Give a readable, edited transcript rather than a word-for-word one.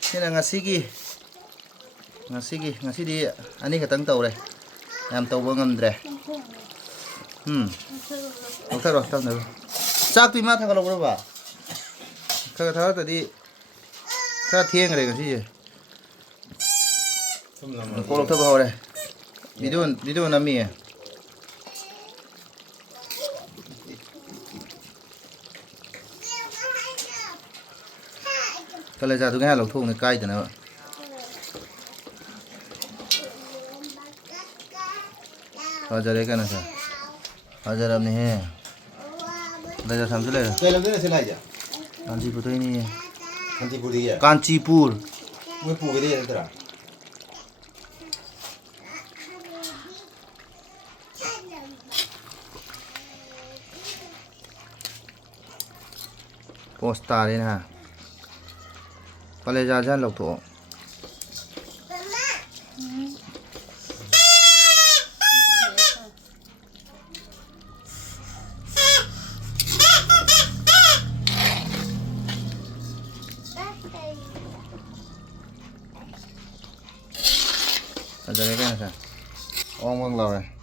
Sina ngasidi ani khatang tawre yam tawba ngamdre Tharo tamna chak tu ma thakalo bro ba kha thar ta di kha thieng re ngasi je ko lo thaba hore video na mi kala ja tu ga lo thong ne kai ta na Hajare ka na sa Hajar apne hai Raja samjh le Kaya lam dena silai ja Kanchipur to hi nahi hai Kanchipur di hai Kanchipur Mui pu ke di hai tera Post ta re na Kale ja jan lok tho Hajare ka na sa Ong bang law re